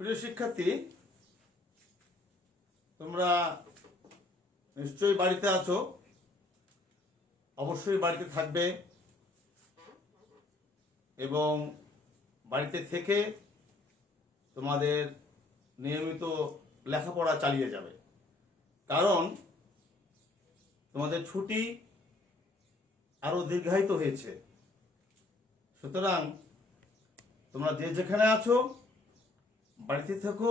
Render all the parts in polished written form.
প্রিয় শিক্ষার্থী, তোমরা নিশ্চয়ই বাড়িতে আছো, অবশ্যই বাড়িতে থাকবে এবং বাড়িতে থেকে তোমাদের নিয়মিত লেখাপড়া চালিয়ে যাবে। কারণ তোমাদের ছুটি আরো দীর্ঘায়িত হয়েছে। সুতরাং তোমরা যে যেখানে আছো বাড়িতে থেকো,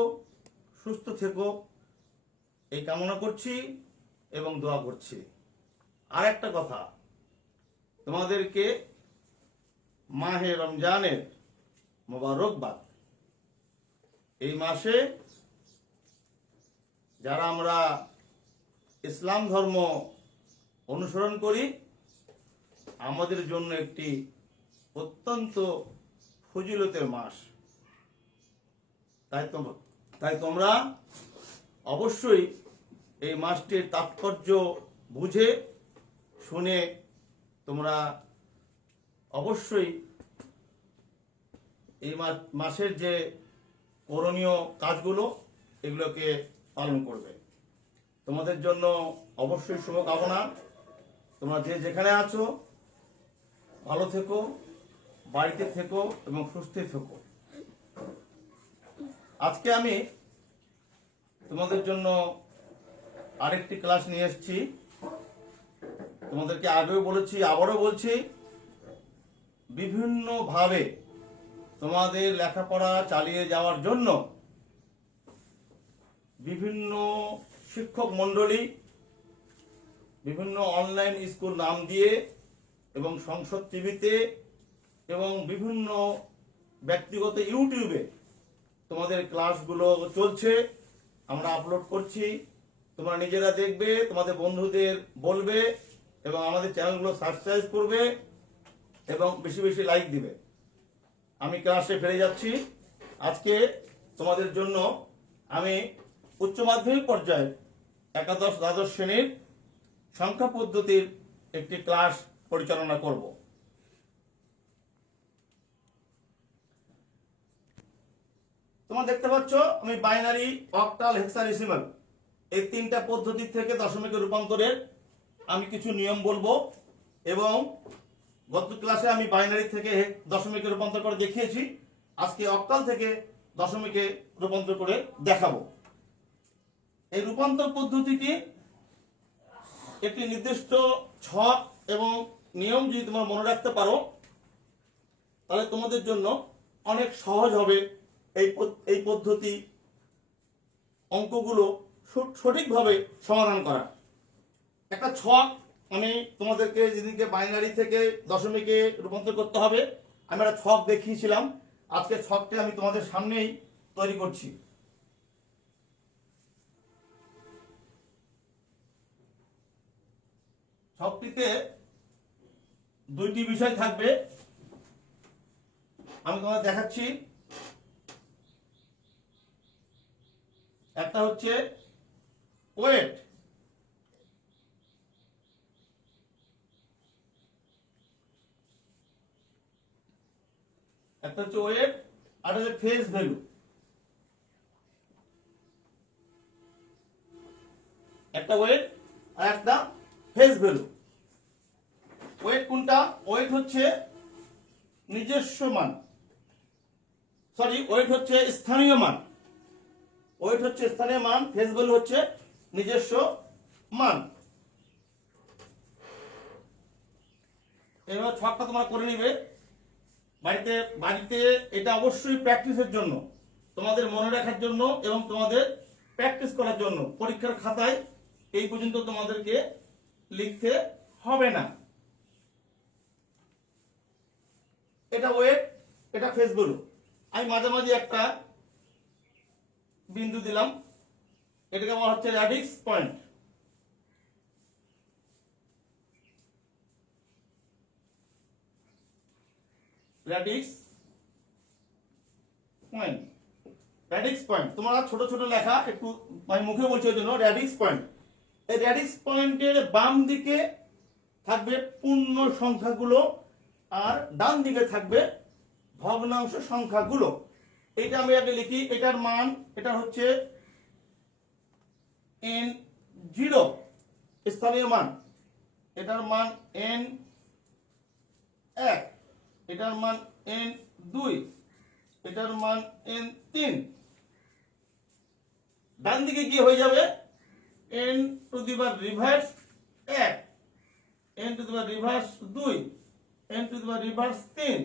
সুস্থ থেকো, এই কামনা করছি এবং দোয়া করছি। আর একটা কথা, তোমাদেরকে মাহে রমজানের মোবারকবাদ। এই মাসে যারা আমরা ইসলাম ধর্ম অনুসরণ করি, আমাদের জন্য একটি অত্যন্ত ফজিলতের মাস। তাই তোমরা অবশ্যই এই মাসটির তাৎপর্য বুঝে শুনে তোমরা অবশ্যই এই মাসের যে করণীয় কাজগুলো এগুলোকে পালন করবে। তোমাদের জন্য অবশ্যই শুভকামনা। তোমরা যে যেখানে আছো ভালো থেকো, বাড়িতে থেকো এবং সুস্থ থেকো। আজকে আমি তোমাদের জন্য আরেকটি ক্লাস নিয়ে এসেছি। তোমাদেরকে আগেও বলেছি, আবারও বলছি, বিভিন্নভাবে তোমাদের লেখাপড়া চালিয়ে যাওয়ার জন্য বিভিন্ন শিক্ষক মণ্ডলী বিভিন্ন অনলাইন স্কুল নাম দিয়ে এবং সংসদ টিভিতে এবং বিভিন্ন ব্যক্তিগত ইউটিউবে তোমাদের ক্লাসগুলো চলছে, আমরা আপলোড করছি। তোমরা নিজেরা দেখবে, তোমাদের বন্ধুদের বলবে এবং আমাদের চ্যানেলগুলো সাবস্ক্রাইব করবে এবং বেশি বেশি লাইক দিবে। আমি ক্লাসে ফিরে যাচ্ছি। আজকে তোমাদের জন্য আমি উচ্চ মাধ্যমিক পর্যায়ে একাদশ দ্বাদশ শ্রেণীর সংখ্যা পদ্ধতির একটি ক্লাস পরিচালনা করব। তোমরা দেখতে পাচ্ছ আমি বাইনারি, অক্টাল, হেক্সাডেসিমাল এই তিনটা পদ্ধতি থেকে দশমিকের রূপান্তরের আমি কিছু নিয়ম বলবো এবং গত ক্লাসে আমি বাইনারি থেকে দশমিকে রূপান্তর করে দেখিয়েছি। আজকে অক্টাল থেকে দশমিকে রূপান্তর করে দেখাবো। এই রূপান্তর পদ্ধতিটি একটি নির্দিষ্ট ছক এবং নিয়ম যদি তোমরা মনে রাখতে পারো তাহলে তোমাদের জন্য অনেক সহজ হবে এই পদ্ধতি অঙ্কগুলো সঠিকভাবে সমাধান করা। একটা ছক আমি তোমাদেরকে যেদিনকে বাইনারি থেকে দশমিকে রূপান্তর করতে হবে আমি একটা ছক দেখিয়েছিলাম। আজকে ছকটি আমি তোমাদের সামনেই তৈরি করছি। ছকটিতে দুইটি বিষয় থাকবে, আমি তোমাদের দেখাচ্ছি। একটা হচ্ছে ওয়েট, একটা হচ্ছে ওয়েট আর হচ্ছে ফেস ভ্যালু। একটা ওয়েট আর একটা ফেস ভ্যালু। ওয়েট কোনটা? ওয়েট হচ্ছে নিজস্ব মান, ওয়েট হচ্ছে স্থানীয় মান। ওয়েট হচ্ছে স্থানীয় মান, ফেস ভ্যালু হচ্ছে নিজস্ব মান। এইভাবে ছকটা তোমরা করে নিবে বাড়িতে। এটা অবশ্যই প্র্যাকটিসের জন্য, তোমাদের মনে রাখার জন্য এবং তোমাদের প্র্যাকটিস করার জন্য। পরীক্ষার খাতায় এই পর্যন্ত তোমাদেরকে লিখতে হবে না। এটা ওয়েট, এটা ফেস ভ্যালু। আমি মাঝামাঝি একটা বিন্দু দিলাম, এটাকে বলা হচ্ছে radix point. Radix point, radix point. তোমরা ছোট ছোট লেখা, একটু আমি মুখে বলছি ওই জন্য র্যাডিক্স পয়েন্ট। এই র্যাডিক্স পয়েন্টের বাম দিকে থাকবে পূর্ণ সংখ্যাগুলো আর ডান দিকে থাকবে ভগ্নাংশ সংখ্যাগুলো। এইটা আমি আগে লিখি, এটার মান এটা হচ্ছে n0 স্থানীয় মান, এটার মান n1, এটার মান n2, এটার মান n3। ডান দিকে কি হয়ে যাবে n to the power reverse 1, n to the power reverse 2, n to the power reverse 3,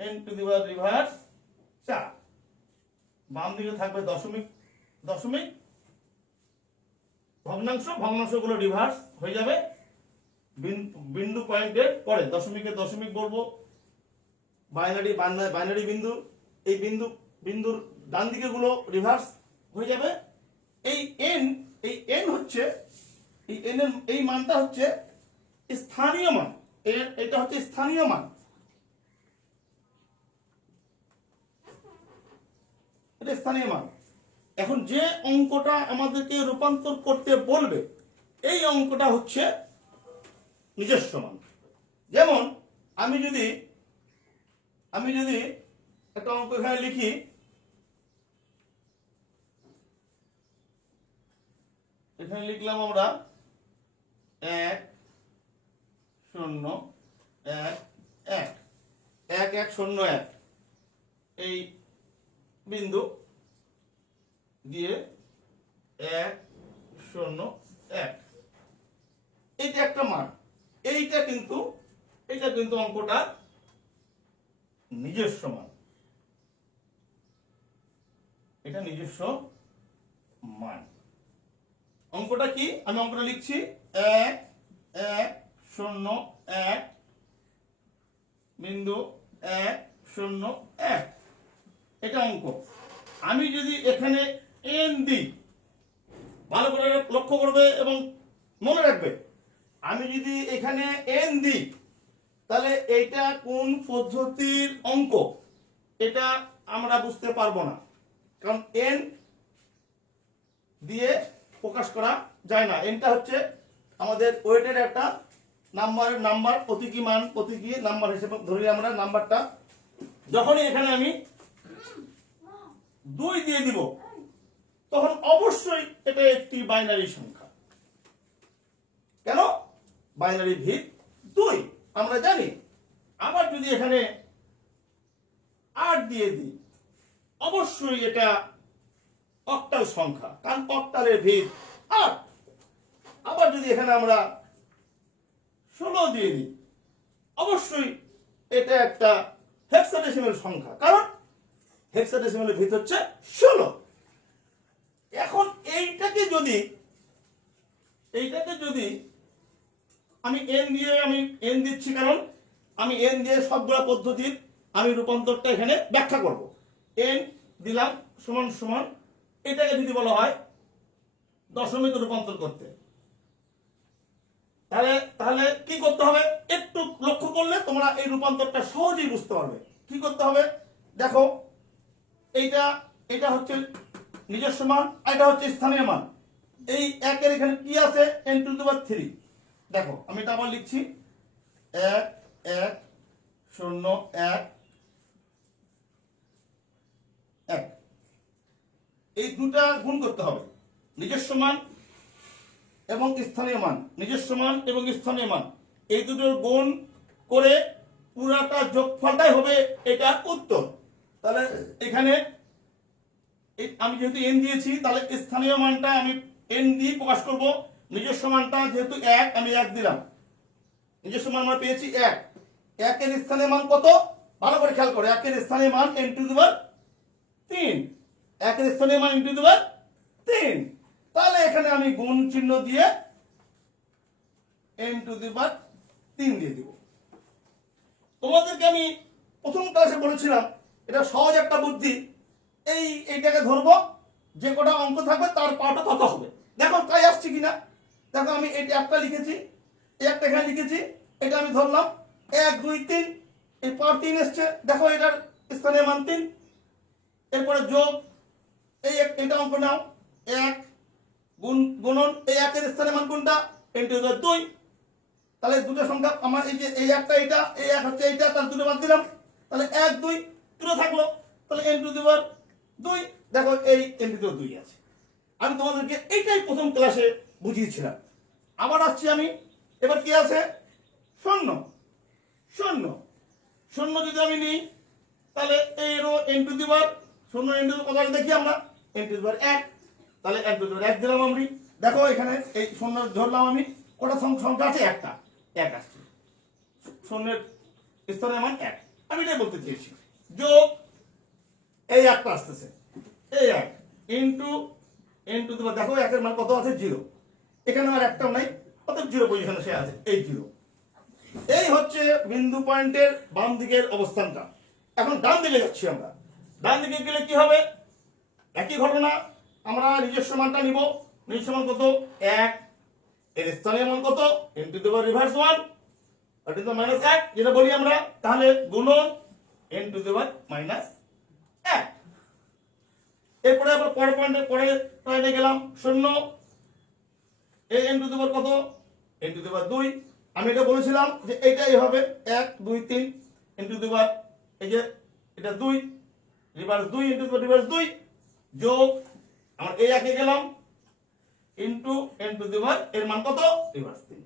n to the power reverse 4। বাম দিকে থাকবে দশমিক দশমিক, ভগ্নাংশ, ভগ্নাংশগুলো রিভার্স হয়ে যাবে বিন্দু পয়েন্টের পরে। দশমিকের দশমিক বলবো, বাইনারি বাইনারি বিন্দু, এই বিন্দুর ডান দিকে গুলো রিভার্স হয়ে যাবে। এই n হচ্ছে এই n এর এই মানটা হচ্ছে স্থানীয় মান, এটা হচ্ছে স্থানীয় মান, এটা স্থানীয় মান। এখন যে অঙ্কটা আমাদেরকে রূপান্তর করতে বলবে এই অঙ্কটা হচ্ছে নিজস্ব মান। যেমন আমি যদি একটা অঙ্ক এখানে লিখি, এখানে লিখলাম আমরা 1 0 1 1 1 1 0 1, এই বিন্দু দিয়ে 1 0 1, এইটা একটা মান। এইটা কিন্তু অঙ্কটা নিজস্ব মান, এটা নিজস্ব মান। অঙ্কটা কি, আমি অঙ্কটা লিখছি 1 1 0 1 বিন্দু 1 0 1, এটা অঙ্ক। আমি যদি এখানে n দিই, ভালো করে লক্ষ্য করবে এবং মনে রাখবে, আমি যদি এখানে n দিই তাহলে এটা কোন পদ্ধতির অঙ্ক এটা আমরা বুঝতে পারবো না, কারণ n দিয়ে প্রকাশ করা যায় না। nটা হচ্ছে আমাদের ওয়েটের একটা নাম্বার, প্রতীকী মান, প্রতীকী নাম্বার হিসেবে ধরি আমরা নাম্বারটা। যখনই এখানে আমি 2 দিয়ে দিব তখন অবশ্যই এটা একটি বাইনারি সংখ্যা। কেন? বাইনারি ভিত 2 আমরা জানি। আবার যদি এখানে 8 দিয়ে দিই অবশ্যই এটা অক্টাল সংখ্যা, কারণ অক্টালের ভিত 8। আবার যদি এখানে আমরা 16 দিয়ে দিই অবশ্যই এটা একটা হেক্সাডেসিমাল সংখ্যা, কারণ হেক্সাডেসিমালের ভিত হচ্ছে 16। এখন এইটাকে যদি আমি n দিচ্ছি, কারণ আমি n দিয়ে সবগুলা পদ্ধতির আমি রূপান্তরটা এখানে ব্যাখ্যা করব। n দিলাম সমান সমান, এটাকে যদি বলা হয় দশমিক রূপান্তর করতে, তাহলে কি করতে হবে একটু লক্ষ্য করলে তোমরা এই রূপান্তরটা সহজেই বুঝতে পারবে। কি করতে হবে দেখো, এটা হচ্ছে নিজস্ব মান, এটা হচ্ছে স্থানীয় মান। এই একের এখানে কি আছে n টু দি পাওয়ার 3। দেখো আমি এটা আবার লিখছি 1 1 0 1 1, এই দুটা গুণ করতে হবে, নিজস্ব মান এবং স্থানীয় মান, নিজস্ব মান এবং স্থানীয় মান, এই দুটোর গুণ করে পুরাটা যোগফলটাই হবে এটা উত্তর। তাহলে এখানে আমি যেহেতু n দিয়েছি তাহলে স্থানীয় মানটা আমি n দিয়ে প্রকাশ করব, নিজস্ব মানটা যেহেতু 1 আমি 1 দিলাম, নিজস্ব মান আমরা পেয়েছি 1। 1 এর স্থানীয় মান কত ভালো করে খেয়াল করো, 1 এর স্থানীয় মান n টু দি পাওয়ার 3, 1 এর স্থানীয় মান n টু দি পাওয়ার 3। তাহলে এখানে আমি গুণ চিহ্ন দিয়ে n টু দি পাওয়ার 3 দিয়ে দিব। তোমাদেরকে আমি প্রথম ক্লাসে বলেছিলাম এটা সহজ একটা বুদ্ধি, এইটাকে ধরবো, যে কটা অঙ্ক থাকবে তার পাওয়াটা কত হবে, দেখো তাই আসছে কিনা। দেখো আমি এটা একটা লিখেছি, এই একটা এখানে লিখেছি, এটা আমি ধরলাম 1 2 3, এই পাওয়ার 3 এসছে, দেখো এটার স্থানীয় মান 3। এরপরে যোগ, এটা অঙ্ক নাও, 1 গুণন এই 1 এর স্থানীয় মান কোনটা n টু দি পাওয়ার 2। তাহলে দুটো সংখ্যা আমার এই যে এই একটা, এটা এই 1 হচ্ছে এইটা, তার দুটো বাদ দিলাম, তাহলে 1 2 দুটো থাকলো। তাহলে n টু দি পাওয়ার 2। দেখো এই n টু দি পাওয়ার 2 আছে। আমি তোমাদেরকে এইটাই প্রথম ক্লাসে বুঝিয়েছিলাম। আবার আসছি আমি, এবার কি আছে? শূন্য। শূন্য শূন্য যদি আমি নিই তাহলে এরও n টু দি পাওয়ার শূন্য n টু দি পাওয়ার দেখি আমরা n টু দি পাওয়ার 1, তাহলে n টু দি পাওয়ার 1 দিলাম আমি। দেখো এখানে এই শূন্য ধরলাম আমি, ওটা সংখ্যা আছে একটা, 1 আসছে, শূন্যের স্থানের মান 1। আমি এটাই বলতে চেয়েছি। যোগ এই একটা আসতেছে, এই 1 ইন্টু n টু দি পাওয়ার, দেখো 1 এর মান কত আছে? 0। এখানে আর একটাও নাই, অর্থাৎ 0 পজিশনে সে আছে, এই 0। এই হচ্ছে বিন্দু পয়েন্টের বাম দিকের অবস্থানটা। এখন ডান দিকে যাচ্ছি আমরা। ডান দিকে গেলে কি হবে? একই ঘটনা, আমরা নিজস্ব মানটা নিব। নিজস্ব মান কত? 1। এর স্থানীয় মান কত? n to the power reverse 1, that is -1 যেটা বলি আমরা। তাহলে গুণন n টু দি পাওয়ার -1। এরপরে আবার পরের পয়েন্টে গেলাম, 0। এই n টু দি পাওয়ার কত? n টু দি পাওয়ার 2। আমি এটা বলেছিলাম যে এইটাই হবে 1 2 3 n টু দি পাওয়ার, এই যে এটা 2 reverse 2 n to the power reverse 2 যোগ আমার এই একে গেলাম into n to the power এর মান কত? রিভার্স 3।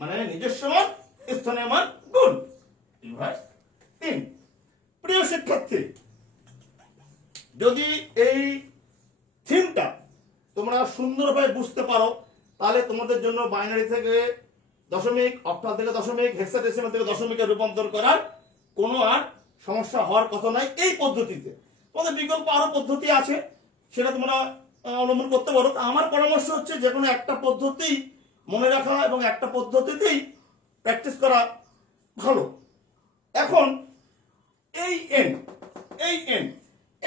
মানে নিজস্ব মান স্থানীয় মান গুণ রিভার্স 3। প্রিয় শিক্ষার্থী, যদি এই থিমটা তোমরা সুন্দরভাবে বুঝতে পারো তাহলে তোমাদের জন্য বাইনারি থেকে দশমিক, অক্টাল থেকে দশমিক, হেক্সাডেসিমাল থেকে দশমিকে রূপান্তর করার কোনো আর সমস্যা হওয়ার কথা নাই এই পদ্ধতিতে। তোমাদের বিকল্প আরো পদ্ধতি আছে, সেটা তোমরা অবলম্বন করতে পারো। আমার পরামর্শ হচ্ছে যে কোনো একটা পদ্ধতি মনে রাখা এবং একটা পদ্ধতিতেই প্র্যাকটিস করা ভালো। এখন এই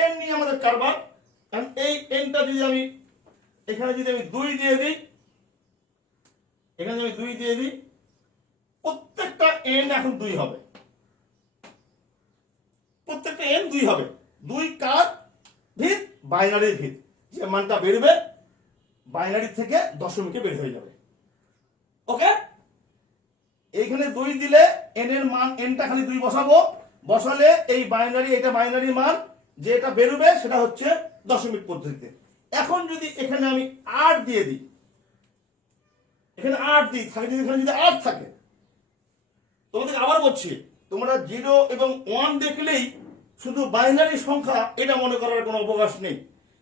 n নিয়ে আমাদের কারবার। কারণ এই nটা যদি আমি এখানে যদি আমি 2 দিয়ে দিই, এখানে যদি আমি 2 দিয়ে দিই, প্রত্যেকটা n এখন 2 হবে। প্রত্যেকটা n 2 হবে। 2 কার ভিত? বাইনারির ভিত। যে মানটা বেরবে বাইনারি থেকে দশমিকে বের হয়ে যাবে। ওকে, এইখানে 2 দিলে n এর মান, nটা খালি 2 বসাবো, বসালে এই বাইনারি, এটা বাইনারি মান যেটা বেরোবে সেটা হচ্ছে দশমিক পদ্ধতিতে। এখন যদি এখানে আমি 8 দিয়ে দিই, এখানে 8 দিই, থাকে এখানে যদি 8 থাকে, তোমাদের আবার বলছি, তোমরা 0 এবং 1 দেখলেই শুধু বাইনারি সংখ্যা এটা মনে করার কোনো অবকাশ নেই।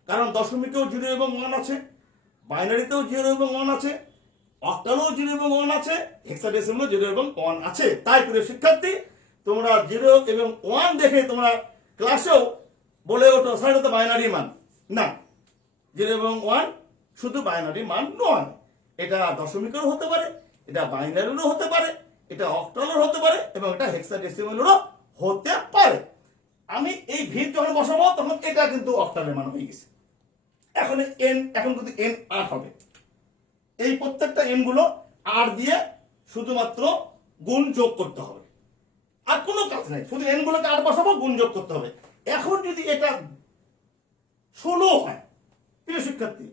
কারণ দশমিকেও 0 এবং 1 আছে, বাইনারিতেও 0 এবং 1 আছে, অক্টালেও 0 এবং 1 আছে, হেক্সাডেসিমালেও 0 এবং 1 আছে। তাই প্রিয় শিক্ষার্থী, তোমরা 0 এবং 1 দেখে তোমরা ক্লাসেও বলে ওঠো স্যার এটা তো বাইনারি মান। না, 0 এবং 1 শুধু বাইনারি মান নয়, এটা দশমিকেরও হতে পারে, এটা বাইনারিরও হতে পারে, এটা অক্টালের হতে পারে এবং এটা হেক্সাডেসিমালেরও হতে পারে। আমি এই ভিত যখন বসাবো তখন এটা কিন্তু অক্টালের মান হয়ে গেছে। এখন কিন্তু n 8 হবে। এই প্রত্যেকটা n গুলো 8 দিয়ে শুধুমাত্র গুণ যোগ করতে হবে, আর কোনো কাজ নাই। শুধু n গুলোকে 8 বসাবো, গুণ যোগ করতে হবে। এখন যদি এটা 16 হয়, প্রিয় শিক্ষার্থী,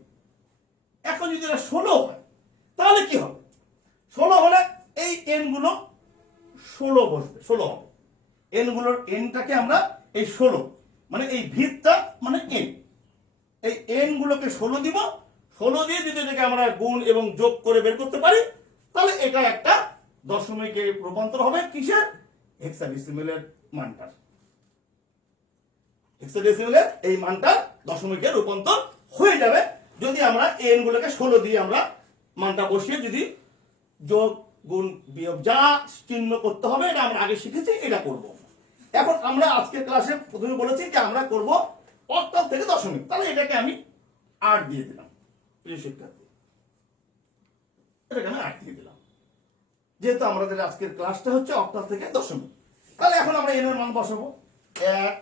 এখন যদি এটা 16 হয় তাহলে কি হবে? 16 হলে এই n গুলো 16 বসবে, 16 হবে। n গুলোর nটাকে আমরা এই 16, মানে এই ভিতটা মানে n, এই n গুলোকে 16 দিব। 16 দিয়ে যদি এটাকে আমরা গুণ এবং যোগ করে বের করতে পারি তাহলে এটা একটা দশমিকে রূপান্তর হবে। কিসের? হেক্সাডেসিমালের মানটার। হেক্সাডেসিমালের এই মানটা দশমিকে রূপান্তর হয়ে যাবে যদি আমরা n গুলোকে 16 দিয়ে আমরা মানটা বসিয়ে যদি যোগ গুণ বিয়োগ যা চিহ্ন করতে হবে এটা আমরা আগে শিখেছি, এটা করব। এখন আমরা আজকের ক্লাসে প্রথমে বলেছি যে আমরা করব অক্টাল থেকে দশমিক। তাহলে এটাকে আমি 8 দিয়ে দিলাম, প্রিয় শিক্ষার্থী, এটাকে আমি 8 দিয়ে দিলাম, যেহেতু আমাদের আজকের ক্লাসটা হচ্ছে অক্টাল থেকে দশমিক। তাহলে এখন আমরা n এর মান বসাবো। 1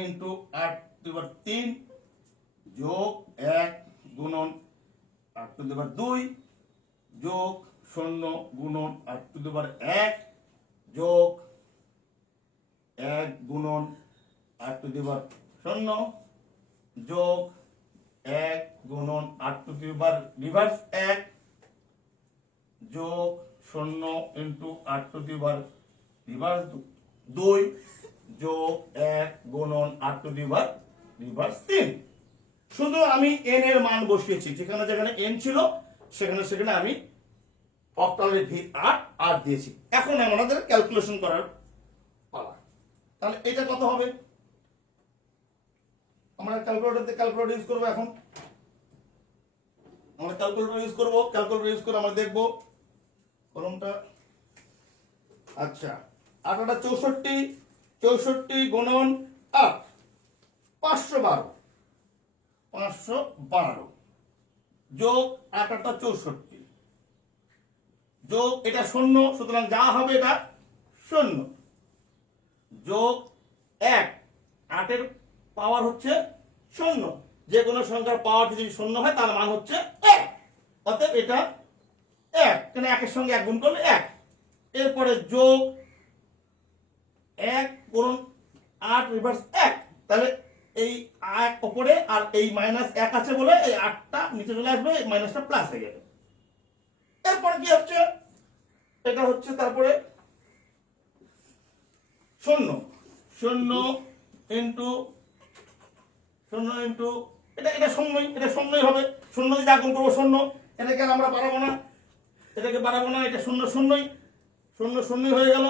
ইন্টু 8 টু দি পাওয়ার 3 যোগ 1 গুণন 8 টু দি পাওয়ার 2 যোগ 0 গুণন 8 টু দি পাওয়ার 1 যোগ 1 গুণন 8 টু দি পাওয়ার 0 যোগ 1 গুণন 8 টু দি পাওয়ার রিভার্স 1 যোগ 0 into 8 to the power reverse 2 যোগ 1 গুণন r to the power reverse 3। শুধু আমি n এর মান বসিয়েছি, যেখানে যেখানে n ছিল সেখানে সেখানে আমি অক্টালের ভিত আর দিয়েছি। এখন আমাদের ক্যালকুলেশন করার পালা। তাহলে এটা কত হবে? আমরা ক্যালকুলেটর ইউজ করবো। এখন আমরা ক্যালকুলেটর ইউজ করে আমরা দেখবো কলমটা। আচ্ছা, 8 8 64, 64 গুণন 8 512, 512 যোগ 8 8 64 যোগ এটা 0, সুতরাং যা হবে এটা 0 যোগ 1, 8 এর পাওয়ার হচ্ছে 0, যে কোনো সংখ্যার পাওয়ার যদি 0 হয় তার মান হচ্ছে 1, অতএব এটা 1, কেন 1 এর সঙ্গে 1 গুণ করলে 1। এরপরে যোগ 1 গুণ 8 রিভার্স 1, তাহলে এই 1 উপরে আর এই মাইনাস 1 আছে বলে এই 8টা নিচে চলে আসবে, এই মাইনাসটা প্লাস হয়ে যাবে। এরপরে কি হচ্ছে? এটা হচ্ছে তারপরে 0 0 ইনটু 0 ইনটু এটা 0ই হবে। 0 দিয়ে গুণ করবো 0, এটাকে আমরা বাড়াবো না, এটা 0 0ই হয়ে গেল।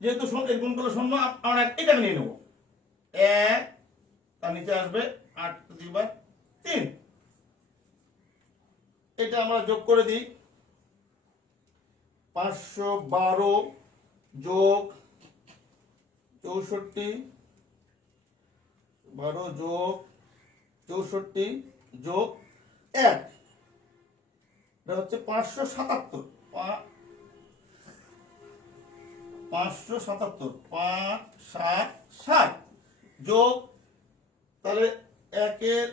যেহেতু গুণ করলে 0, আমরা এটাকে নিয়ে নেবো 1, তার নিচে আসবে 8 টু দি পাওয়ার 3। এটা আমরা যোগ করে দিই, 512 যোগ 64, 12 যোগ 64 যোগ 1, এটা হচ্ছে 577, 577 5 7 7 যোগ, তাহলে 1 এর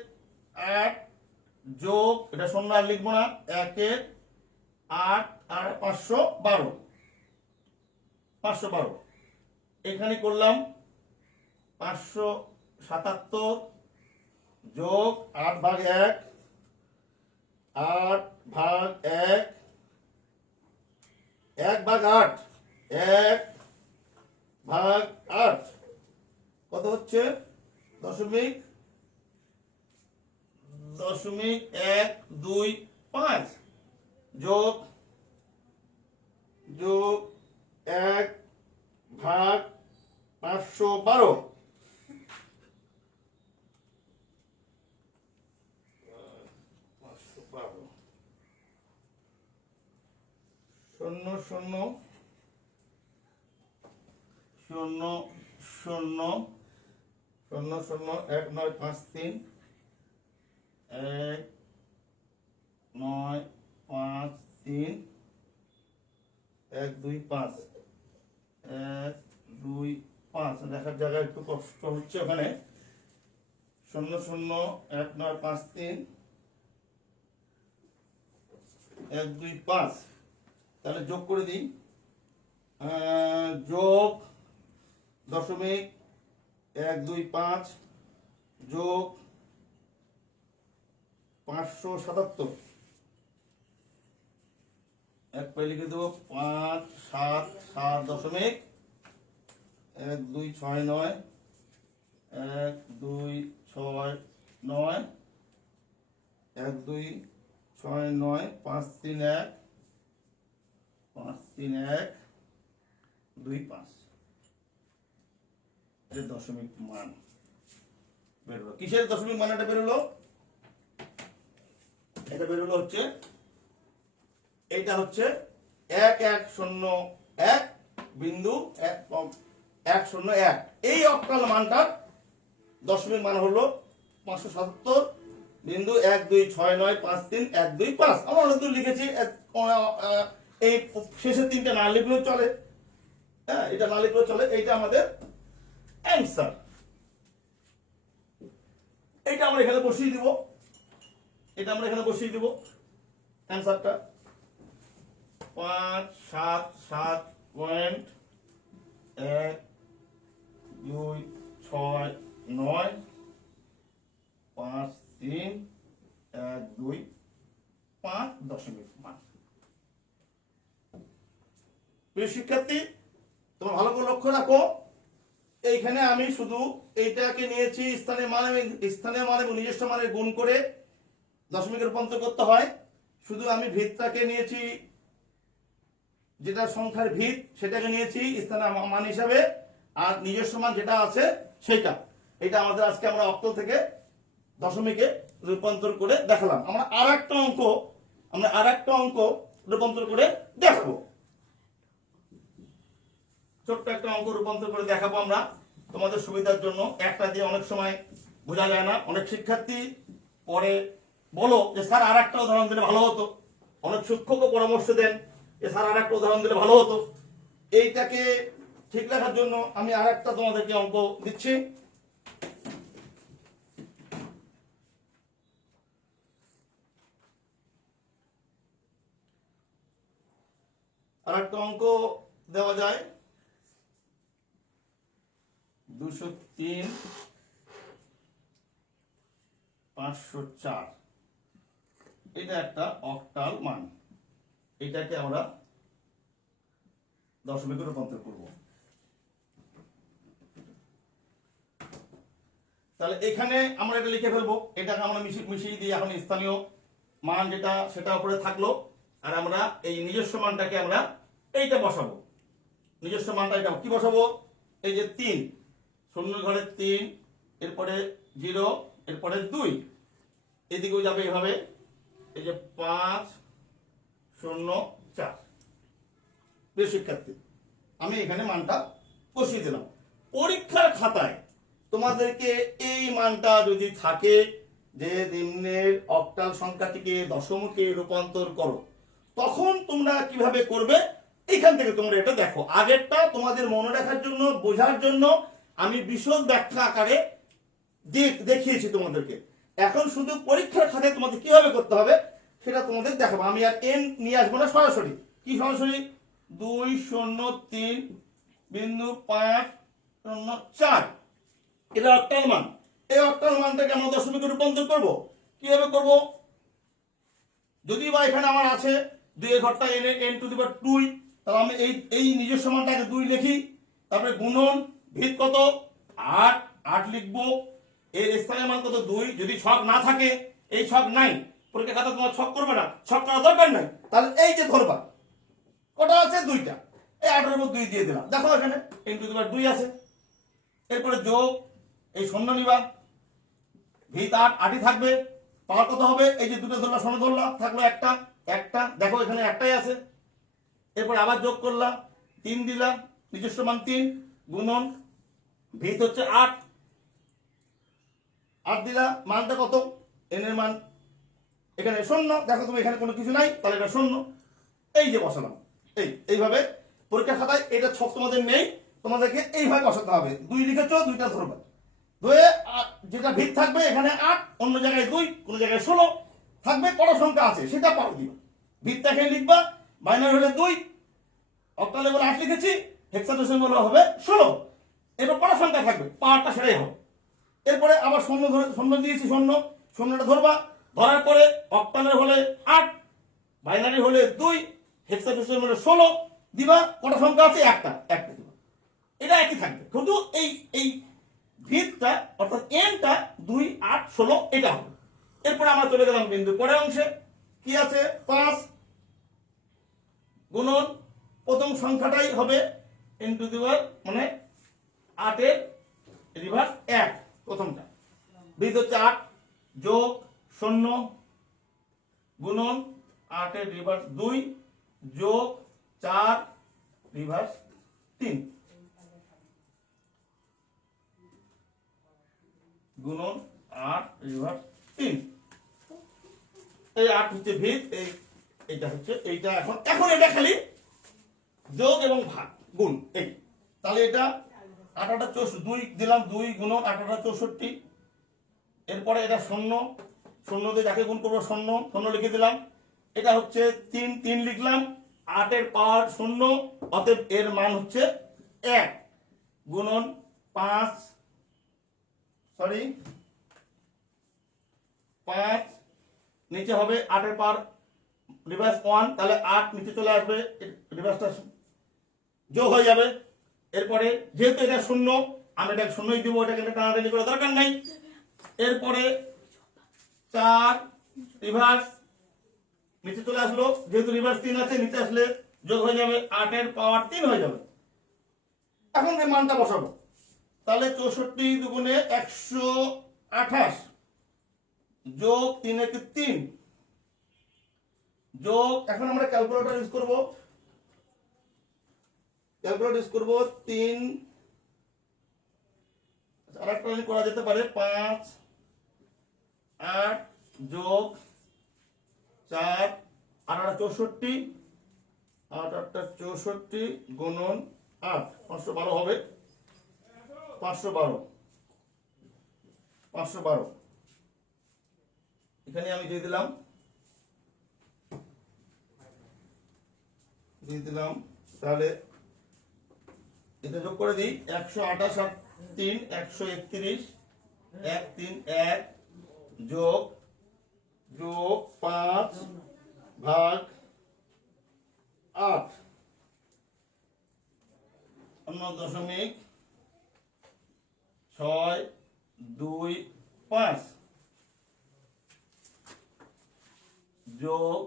8 যোগ এটা 0 আর লিখবো না, 1 এর 8 আর 512 এখানে করলাম 577 যোগ 8 ভাগ 1, 8 ভাগ 1, 1 ভাগ 8, 1 ভাগ 8 কত হচ্ছে? 0.125 যোগ 1 ভাগ 512, 0 0 0 0 0 0 1 9 5 3 1 9 5 3 1 2 5 1 2 5 দেখার জায়গায় একটু কষ্ট হচ্ছে ওখানে। 0 0 1 9 5 3 1 2 5, তাহলে যোগ করে দিই, যোগ 0.125 যোগ 577, এক পায়ে লিখে দেবো 5 7 7 দশমিক 1 2 6 9 1 2 6 9 1 2 6 9 5 3 1 5 3 1 2 5, এর দশমিক মান বেরোলো। কিসের দশমিক মান এটা বেরোলো? এটা বেরোলো হচ্ছে, এটা হচ্ছে 1101 বিন্দু 101। এই অক্টাল মানটার দশমিক মান হলো 577 বিন্দু 1 2 6 9 5 3 1 2 5। আমরা অনেক দূর লিখেছি, এই শেষের তিনটা না লিখলেও চলে, হ্যাঁ এটা না লিখলেও চলে। এইটা আমাদের অ্যান্সার। এইটা আমরা এখানে বসিয়ে দিব, অ্যান্সারটা 5 দশমিক মান। প্রিয় শিক্ষার্থী, তোমরা ভালো করে লক্ষ্য রাখো, এইখানে আমি আমি শুধু এইটাকে নিয়েছি স্থানীয় মান এবং নিজস্ব মানের গুণ করে দশমিকে রূপান্তর করতে হয়। শুধু আমি ভিতটাকে নিয়েছি, যেটা সংখ্যার ভিত সেটাকে নিয়েছি স্থানীয় মান হিসাবে, আর নিজস্ব মান যেটা আছে সেটা। এটা আমাদের আজকে আমরা অক্টাল থেকে দশমিকে রূপান্তর করে দেখালাম। আমরা আর একটা অঙ্ক রূপান্তর করে দেখাবো। ছোট্ট একটা অঙ্ক রূপান্তর করে দেখাবো আমরা তোমাদের সুবিধার জন্য। একটা দিয়ে অনেক সময় বোঝা যায় না। অনেক শিক্ষার্থী পরে বলো যে স্যার আর একটা উদাহরণ দিলে ভালো হতো। অনেক শিক্ষকও পরামর্শ দেন যে স্যার আর একটা উদাহরণ দিলে ভালো হতো। এইটাকে ঠিক রাখার জন্য আমি আর একটা তোমাদেরকে অঙ্ক দিচ্ছি। আর একটা অঙ্ক দেওয়া যায় 203 504। এটা একটা অক্টাল মান। এটাকে আমরা দশমিকে রূপান্তর করব। তাহলে এখানে আমরা এটা লিখে ফেলবো। এটাকে আমরা মিশিয়ে দিয়ে এখন স্থানীয় মান যেটা সেটা উপরে থাকলো, আর আমরা এই নিজস্ব মানটাকে আমরা এইটা বসাবো। নিজস্ব মানটা এটা কি বসাবো? এই যে 3, শূন্য ঘরে 3, এরপরে 0, এরপরে 2, এদিকেও যাবে এভাবে। এই যে 5 0 4। প্রিয় শিক্ষার্থী, আমি এখানে মানটা বসিয়ে দিলাম। পরীক্ষার খাতায় তোমাদেরকে এই মানটা যদি থাকে যে নিম্নের অক্টাল সংখ্যাটিকে দশমিকে রূপান্তর করো, তখন তোমরা কিভাবে করবে এখান থেকে তোমরা এটা দেখো। আগেরটা তোমাদের মনে রাখার জন্য, বোঝার জন্য আমি বিশদ ব্যাখ্যা আকারে দেখিয়েছি তোমাদেরকে। এখন শুধু পরীক্ষার খাতায় তোমাদের কিভাবে করতে হবে সেটা তোমাদের দেখাবো। আমি আর এন নিয়ে আসবো না, সরাসরি কি সরাসরি 203.504 এটা অক্টাল মান। এই অক্টাল মানটাকে আমরা দশমিকে রূপান্তর করব। কিভাবে করব? যদি বা এখানে আমার আছে 2 এর ঘরটা n টু দি পাওয়ার 2, তাহলে আমি এই নিজস্ব মানটাকে 2 লিখি, তারপরে গুণন ভিত কত 8 8 লিখবো, এর স্থানীয় মান কত 2। যদি ছক না থাকে, এই ছক নাই, পরীক্ষা খাতা তোমার ছক করবে না, ছক করার দরকার নাই, তাহলে এই যে ধরবা কটা আছে 2টা, এই 8 এর উপর 2 দিয়ে দিলাম। দেখো এখানে n টু দি পাওয়ার 2 আছে। এরপরে যোগ, এই শূন্য নিবা, ভিত 8 8ই থাকবে, পাওয়ার কত হবে? এই যে দুটো ধরলা, শূন্য ধরলা, থাকলো একটা একটা, দেখো এখানে একটাই আছে। এরপরে আবার যোগ করলা, 3 দিলা, নিজস্ব মান 3, গুণন ভিত হচ্ছে 8 8 দিলা, মানটা কত? n এর মান এখানে শূন্য, দেখো তুমি এখানে কোনো কিছু নাই, তাহলে এটা শূন্য। এই যে বসালাম, এইভাবে পরীক্ষা খাতায় এটা ছক তোমাদের নেই, তোমাদেরকে এইভাবে বসাতে হবে। 2 লিখেছো, 2টা ধরবে, ধরে যেটা ভিত থাকবে এখানে 8, অন্য জায়গায় 2, কোন জায়গায় 16 থাকবে, কত সংখ্যা আছে সেটা পাও দিবা। ভিতটাকে লিখবা, বাইনারি হলে 2, অক্টালে বলে 8 লিখেছি, হেক্সাডেসিমাল হবে 16। এরপর কত সংখ্যা থাকবে পাওয়ারটা সেটাই হবে। এরপরে আবার শূন্য ধরে, শূন্য দিয়েছি, শূন্যটা ধরবা, ধরার পরে অক্টালের হলে 8, বাইনারি হলে 2, হেক্সাডেসিমাল হলে 16 দিবা, কত সংখ্যা আছে একটা দিবা। এটা একই থাকবে, কিন্তু এই ভিতটা অর্থাৎ এনটা 2 8 16 এটা হবে। এরপরে আমরা চলে গেলাম বিন্দু পরের অংশে। কি আছে? 5 গুণন প্রথম সংখ্যাটাই হবে n টু দি পাওয়ার মানে 8 এর রিভার্স 1, প্রথমটা। ভিত হচ্ছে 8 যোগ 0 গুণন 8 এর রিভার্স 2 যোগ 4 রিভার্স 3 গুণন 8 রিভার্স 3। এই 8 হচ্ছে ভিত, এইটা হচ্ছে এইটা। এখন এটা খালি যোগ এবং ভাগ গুণ এই। তাহলে এটা 8 8 2 দিলাম, 2 গুণন 8 8 64। এরপরে এটা 0 0 দিয়ে যাকে গুণ করবো 0 0 লিখে দিলাম। এটা হচ্ছে 3 3 লিখলাম, 8 এর পাওয়ার 0, অতএব এর মান হচ্ছে 1 গুণন 5 নিচে হবে 8 এর পাওয়ার রিভার্স 1, তাহলে 8 নিচে চলে আসবে, রিভার্সটা যোগ হয়ে যাবে। এরপরে যেহেতু এটা 0, আমি এটা শূন্যই দিব, এটা কিন্তু টানাটানি করার দরকার নাই। এরপরে 4 রিভার্স নিচে চলে আসলো, যেহেতু রিভার্স 3 আছে নিচে আসলে যোগ হয়ে যাবে 8 এর পাওয়ার 3 হয়ে যাবে। এখন এই মানটা বসাবো, তাহলে 64 দুগুণে 128 যোগ 3 একে 3 যোগ, এখন আমরা ক্যালকুলেটর ইউজ করব, ক্যালকুলেটর ইউজ করব 3 আরেকটা লাইন করা যেতে পারে 5 8 যোগ 4 আর 64 8 8 64 গুণন 8 512 হবে, 512 এখানে আমি দিয়ে দিলাম তাহলে এটা যোগ করে দিই 128 আর 3 131 1 3 1 যোগ 5 ভাগ 8 9.625 যোগ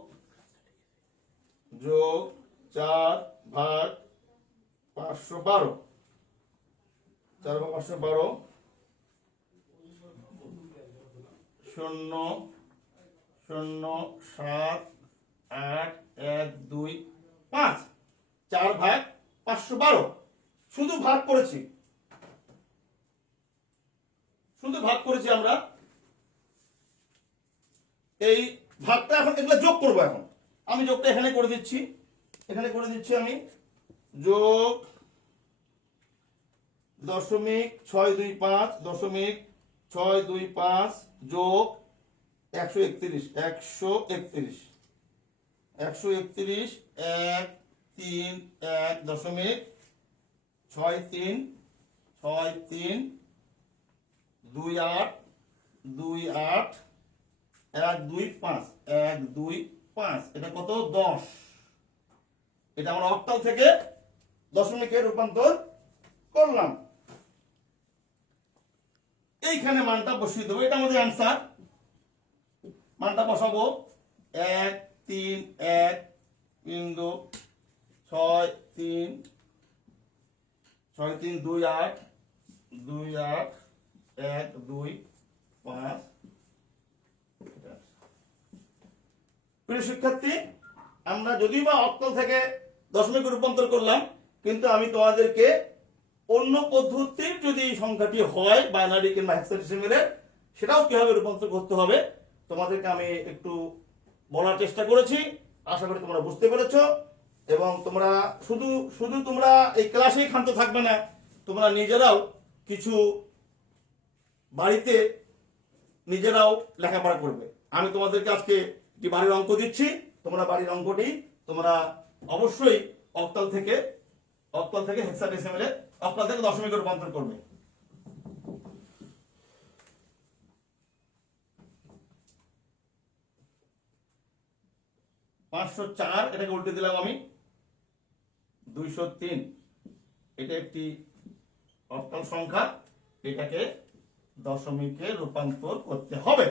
4 ভাগ 512 4 ভাগ 512 0 0 7 8 1 2 5 4 ভাগ 512 শুধু ভাগ করেছি আমরা। এই ভাগটা এখন এগুলো যোগ করব, এখন আমি যোগটা এখানে করে দিচ্ছি আমি যোগ 0.625 যোগ 131 1 3 1 3 1.63 28 1 2 5 এটা কত 10, এটা আমরা অক্টাল থেকে দশমিকে রূপান্তর করলাম। এইখানে মানটা বসিয়ে দেবো, এটা আমাদের অ্যান্সার। মানটা বসাবো 1 3 1 বিন্দু 6 3 2 8 1 2 5। প্রিয় শিক্ষার্থী, আমরা যদিও বা অক্টাল থেকে দশমিকে রূপান্তর করলাম, কিন্তু আমি তোমাদেরকে অন্য পদ্ধতির যদি সংখ্যাটি হয় বাইনারি কিংবা হেক্সাডেসিমেলের, সেটাও কিভাবে রূপান্তর করতে হবে তোমাদেরকে আমি একটু বলার চেষ্টা করেছি। আশা করি তোমরা বুঝতে পেরেছো, এবং তোমরা শুধু তোমরা এই ক্লাসেই ক্ষান্ত থাকবে না, তোমরা নিজেরাও কিছু বাড়িতে নিজেরাও লেখাপড়া করবে। আমি তোমাদেরকে আজকে যে বাড়ির অঙ্ক দিচ্ছি, তোমরা বাড়ির অঙ্কটি তোমরা অবশ্যই অক্টাল থেকে হেক্সাডেসিমেলে, অক্টাল থেকে দশমিকে রূপান্তর করবে। $504 এটাকে উল্টে দিলাম আমি 203, এটা একটি অক্টাল সংখ্যা, এটাকে দশমিকে রূপান্তর করতে হবে।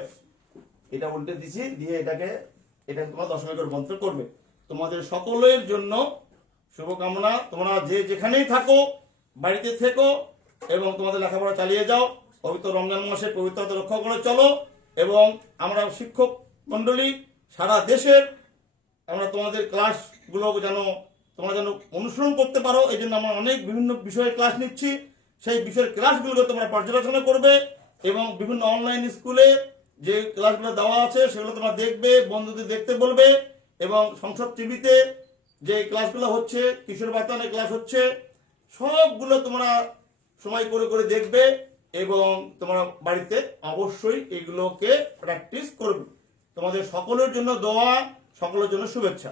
এটা উল্টে দিছি, দিয়ে এটাকে তোমরা দশমিকে রূপান্তর করবে। তোমাদের সকলের জন্য শুভকামনা। তোমরা যে যেখানেই থাকো বাড়িতে থেকো এবং তোমাদের লেখাপড়া চালিয়ে যাও। পবিত্র রমজান মাসে পবিত্রতা রক্ষা করে চলো, এবং আমরা শিক্ষক মন্ডলী সারা দেশের আমরা তোমাদের ক্লাসগুলো তোমরা যেন অনুসরণ করতে পারো, এই জন্য আমরা অনেক বিভিন্ন বিষয়ে ক্লাস নিচ্ছি। সেই বিষয়ের ক্লাসগুলোকে তোমরা পর্যালোচনা করবে, এবং বিভিন্ন অনলাইন স্কুলে যে ক্লাসগুলো দেওয়া আছে সেগুলো তোমরা দেখবে, বন্ধুদের দেখতে বলবে, এবং সংসদ টিভিতে যে ক্লাসগুলো হচ্ছে, কিশোর বাতানে ক্লাস হচ্ছে, সবগুলো তোমরা সময় করে দেখবে, এবং তোমরা বাড়িতে অবশ্যই এগুলোকে প্র্যাকটিস করবে। তোমাদের সকলের জন্য দোয়া, সকলের জন্য শুভেচ্ছা।